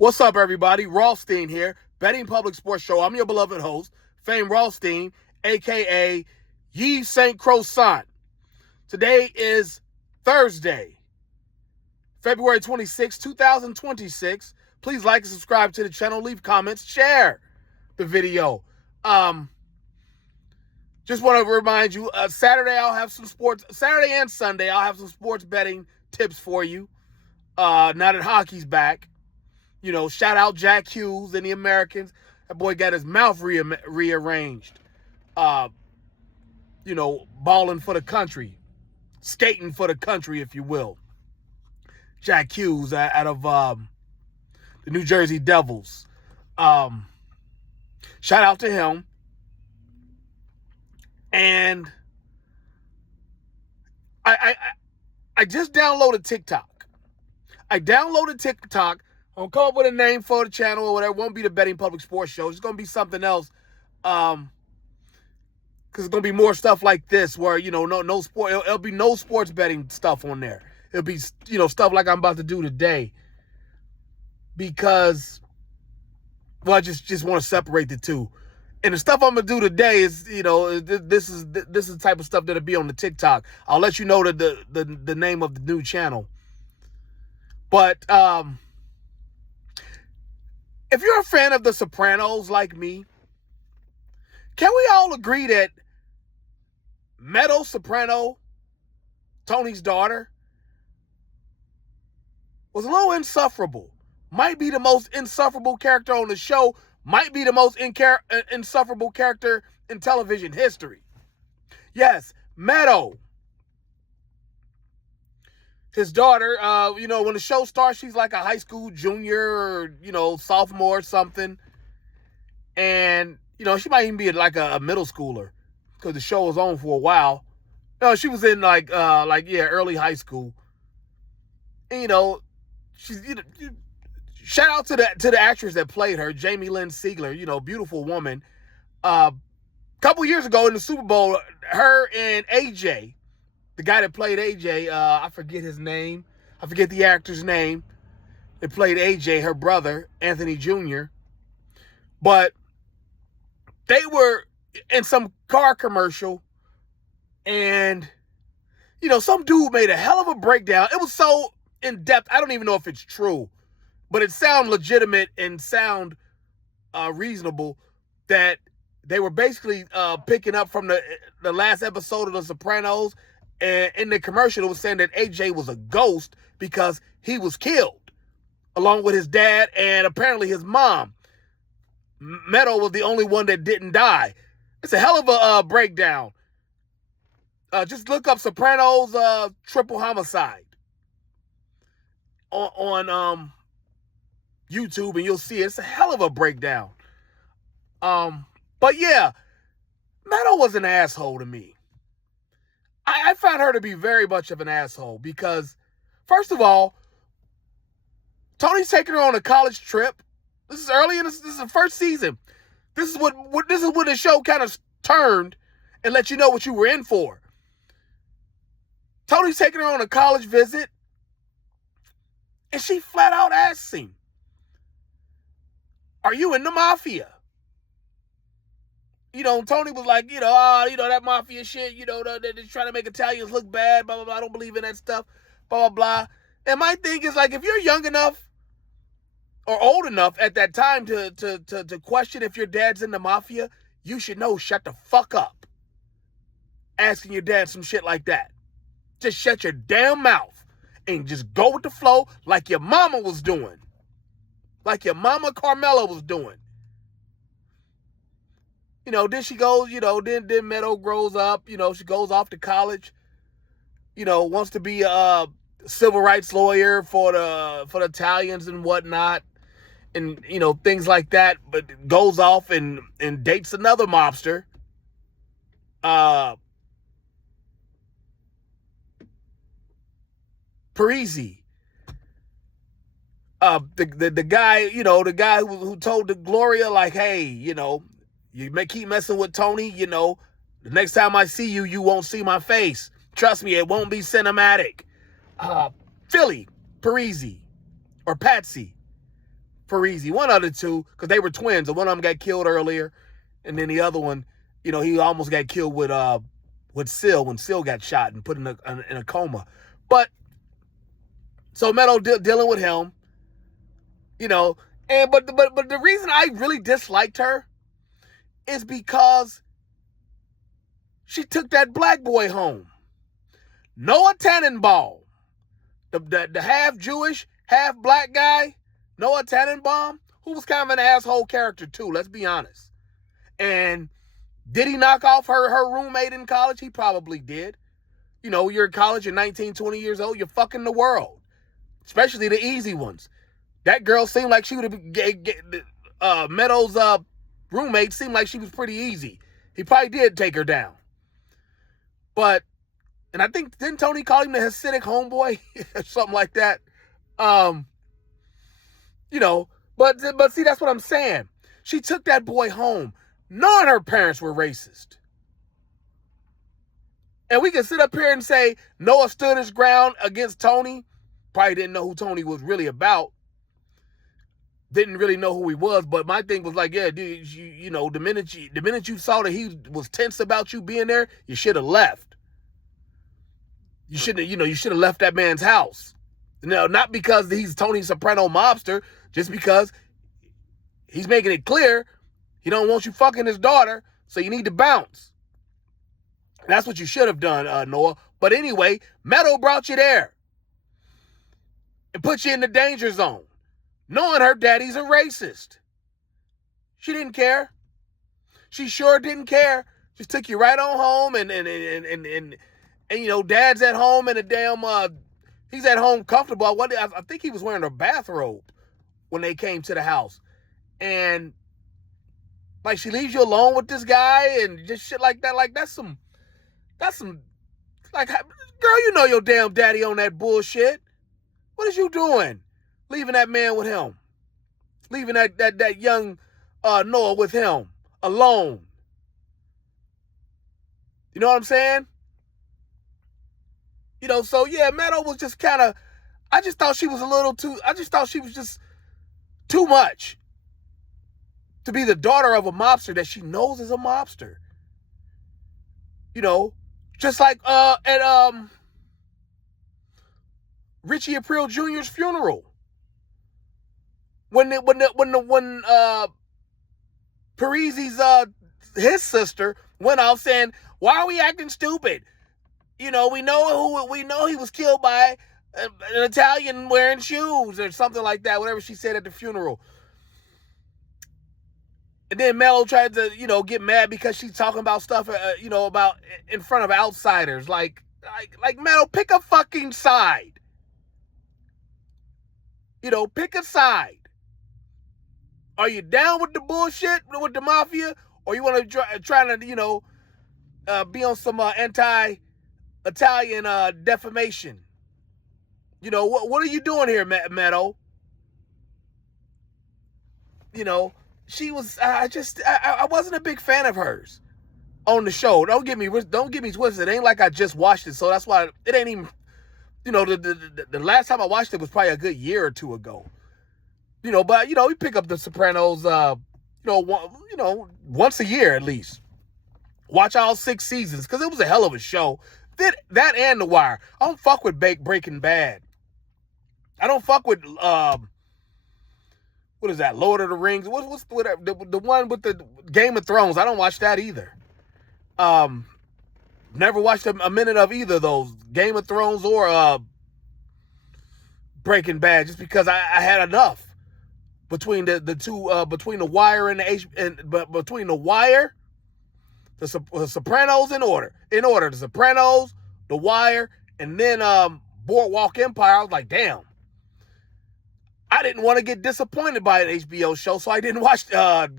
What's up, everybody? Rothstein here, Betting Public Sports Show. I'm your beloved host, Fame Rothstein, a.k.a. Yves St. Croissant. Today is Thursday, February 26, 2026. Please like and subscribe to the channel, leave comments, share the video. Just want to remind you, Saturday I'll have some sports, Saturday and Sunday I'll have some sports betting tips for you. Now that hockey's back. You know, shout out Jack Hughes and the Americans. That boy got his mouth rearranged. Balling for the country. Skating for the country, if you will. Jack Hughes out of the New Jersey Devils. Shout out to him. And I just downloaded TikTok. I downloaded TikTok. I'm going to come up with a name for the channel or whatever. It won't be the Betting Public Sports Show. It's going to be something else. Because it's going to be more stuff like this where, no sport. It'll be no sports betting stuff on there. It'll be, stuff like I'm about to do today. Because, I just want to separate the two. And the stuff I'm going to do today is, this is the type of stuff that'll be on the TikTok. I'll let you know the name of the new channel. But, if you're a fan of The Sopranos like me, can we all agree that Meadow Soprano, Tony's daughter, was a little insufferable? Might be the most insufferable character on the show, might be the most insufferable character in television history. Yes, Meadow. His daughter, when the show starts, she's like a high school junior or, sophomore or something. And, she might even be like a middle schooler because the show was on for a while. No, she was in early high school. And, she's, shout out to the actress that played her, Jamie Lynn Sigler, beautiful woman. Couple years ago in the Super Bowl, her and AJ, the guy that played AJ, I forget his name. I forget the actor's name. That played AJ, her brother, Anthony Jr. But they were in some car commercial. And, some dude made a hell of a breakdown. It was so in-depth. I don't even know if it's true. But it sounded legitimate and sound reasonable that they were basically picking up from the last episode of The Sopranos. And in the commercial, it was saying that AJ was a ghost because he was killed along with his dad and apparently his mom. Meadow was the only one that didn't die. It's a hell of a breakdown. Just look up Sopranos triple homicide on YouTube and you'll see it. It's a hell of a breakdown. But yeah, Meadow was an asshole to me. I found her to be very much of an asshole because, first of all, Tony's taking her on a college trip. This is early in this is the first season. This is when the show kind of turned and let you know what you were in for. Tony's taking her on a college visit, and she flat out asks him, "Are you in the mafia?" Tony was like, that mafia shit, they're trying to make Italians look bad, blah, blah, blah. I don't believe in that stuff, blah, blah, blah. And my thing is, like, if you're young enough or old enough at that time to question if your dad's in the mafia, you should know, shut the fuck up. Asking your dad some shit like that. Just shut your damn mouth and just go with the flow like your mama was doing. Like your mama Carmela was doing. Then she goes, then Meadow grows up, she goes off to college, wants to be a civil rights lawyer for the Italians and whatnot, and, things like that, but goes off and dates another mobster, Parisi, the guy, the guy who told the Gloria, like, hey, you may keep messing with Tony, the next time I see you, you won't see my face. Trust me, it won't be cinematic. Philly, Parisi, or Patsy. Parisi, one of the two, because they were twins. And one of them got killed earlier, and then the other one, you know, he almost got killed with Sil when Sil got shot and put in a coma. But so Meadow dealing with him, you know, and but the reason I really disliked her is because she took that black boy home. Noah Tannenbaum, the half Jewish, half black guy, Noah Tannenbaum, who was kind of an asshole character too, let's be honest. And did he knock off her roommate in college? He probably did. You know, you're in college, you're 19, 20 years old, you're fucking the world. Especially the easy ones. That girl seemed like she would have, Meadow's roommate seemed like she was pretty easy. He probably did take her down. But, and I think, didn't Tony call him the Hasidic homeboy? Something like that. You know, but see, that's what I'm saying. She took that boy home, knowing her parents were racist. And we can sit up here and say Noah stood his ground against Tony. Probably didn't know who Tony was really about. Didn't really know who he was. But my thing was like, yeah, dude, you know, the minute you saw that he was tense about you being there, you should have left. You should have left that man's house. No, not because he's Tony Soprano mobster, just because he's making it clear he don't want you fucking his daughter, so you need to bounce. That's what you should have done, Noah. But anyway, Meadow brought you there and put you in the danger zone, knowing her daddy's a racist. She didn't care. She sure didn't care. Just took you right on home, and you know, dad's at home in a damn he's at home comfortable. I think he was wearing a bathrobe when they came to the house. And like she leaves you alone with this guy and just shit like that. Like that's some like, girl, you know your damn daddy on that bullshit. What is you doing? Leaving that man with him. Leaving that young Noah with him alone. You know what I'm saying? You know, so yeah, Meadow was just kind of, I just thought she was just too much to be the daughter of a mobster that she knows is a mobster. You know, just like at Richie Aprile Jr.'s funeral. When Parisi's his sister went off saying, "Why are we acting stupid? You know, we know he was killed by an Italian wearing shoes," or something like that, whatever she said at the funeral. And then Meadow tried to, you know, get mad because she's talking about stuff, you know, about in front of outsiders. Like Meadow, pick a fucking side. You know, pick a side. Are you down with the bullshit with the mafia, or you want to try to, you know, be on some anti-Italian defamation? You know, what are you doing here, Meadow? You know, she was. I wasn't a big fan of hers on the show. Don't get me twisted. It ain't like I just watched it, so that's why it ain't even. You know, the last time I watched it was probably a good year or two ago. You know, but you know, we pick up the Sopranos. Once a year at least. Watch all 6 seasons because it was a hell of a show. That and The Wire. I don't fuck with Breaking Bad. I don't fuck with what is that? Lord of the Rings. What's the one with the Game of Thrones? I don't watch that either. Never watched a minute of either of those, Game of Thrones or Breaking Bad, just because I had enough between the two, between The Wire and between The Wire, the Sopranos in order, The Sopranos, The Wire, and then Boardwalk Empire. I was like, damn. I didn't want to get disappointed by an HBO show, so I didn't watch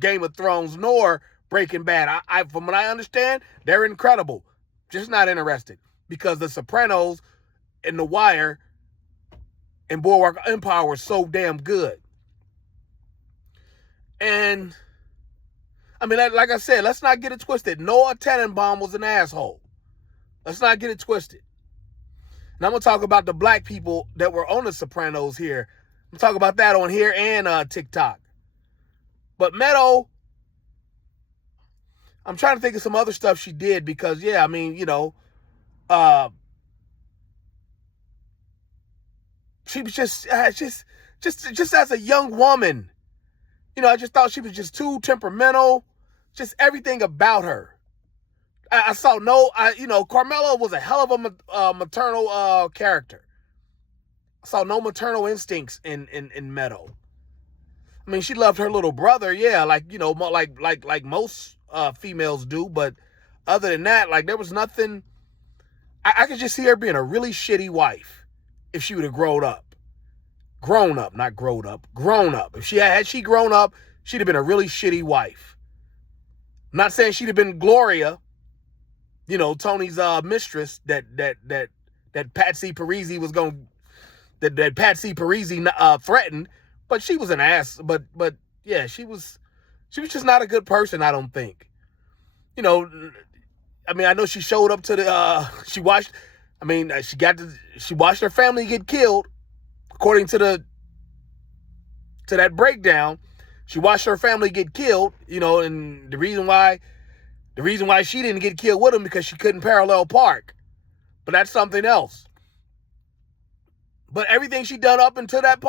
Game of Thrones nor Breaking Bad. From what I understand, they're incredible. Just not interested because The Sopranos and The Wire and Boardwalk Empire were so damn good. And I mean, like I said, let's not get it twisted. Noah Tannenbaum was an asshole. Let's not get it twisted. And I'm going to talk about the black people that were on The Sopranos here. I'm talking about that on here and TikTok. But Meadow, I'm trying to think of some other stuff she did because, yeah, I mean, she was just as a young woman, I just thought she was just too temperamental, just everything about her. I saw Carmela was a hell of a maternal character. I saw no maternal instincts in Meadow. I mean, she loved her little brother, yeah, like most females do, but other than that, like there was nothing. I could just see her being a really shitty wife if she would have grown up. Grown up, not growed up. Grown up. If she grown up, she'd have been a really shitty wife. I'm not saying she'd have been Gloria, Tony's mistress that Patsy Parisi was going that Patsy Parisi threatened, but she was an ass. But yeah, she was just not a good person, I don't think. I mean, I know she showed up to the she watched her family get killed. According to that breakdown, she watched her family get killed, and the reason why she didn't get killed with them because she couldn't parallel park. But that's something else. But everything she done up until that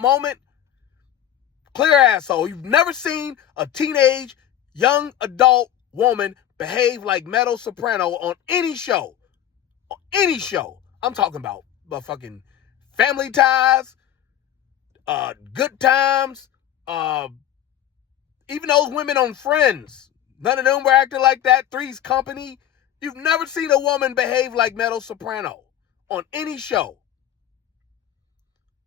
moment, clear asshole. You've never seen a teenage, young adult woman behave like Meadow Soprano on any show. On any show. I'm talking about fucking Family Ties, Good Times, even those women on Friends. None of them were acting like that. Three's Company. You've never seen a woman behave like Meadow Soprano on any show.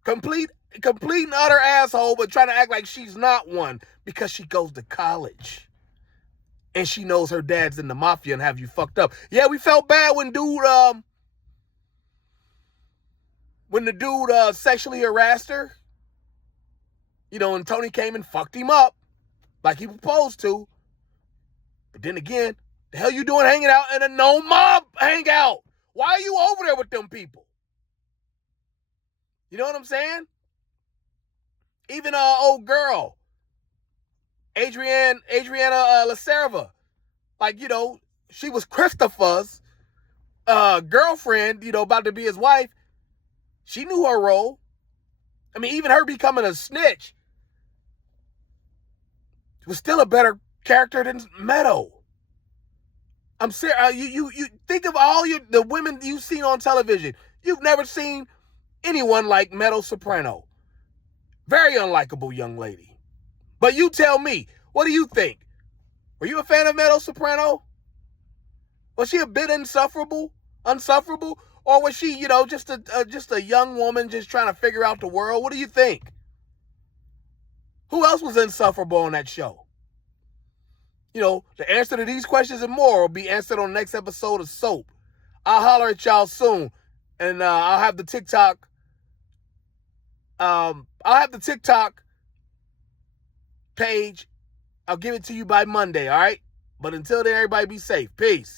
Complete and utter asshole, but trying to act like she's not one because she goes to college. And she knows her dad's in the mafia and have you fucked up. Yeah, we felt bad when the dude sexually harassed her. And Tony came and fucked him up like he was supposed to. But then again, the hell you doing hanging out in a no mob hangout? Why are you over there with them people? You know what I'm saying? Even old girl, Adriana Lacerva, she was Christopher's girlfriend, about to be his wife. She knew her role. I mean, even her becoming a snitch was still a better character than Meadow. I'm serious. You think of all the women you've seen on television. You've never seen anyone like Meadow Soprano. Very unlikable young lady. But you tell me, what do you think? Were you a fan of Meadow Soprano? Was she a bit insufferable? Or was she, just a young woman just trying to figure out the world? What do you think? Who else was insufferable on that show? The answer to these questions and more will be answered on the next episode of Soap. I'll holler at y'all soon. And I'll have the TikTok. Page. I'll give it to you by Monday, all right? But until then, everybody be safe. Peace.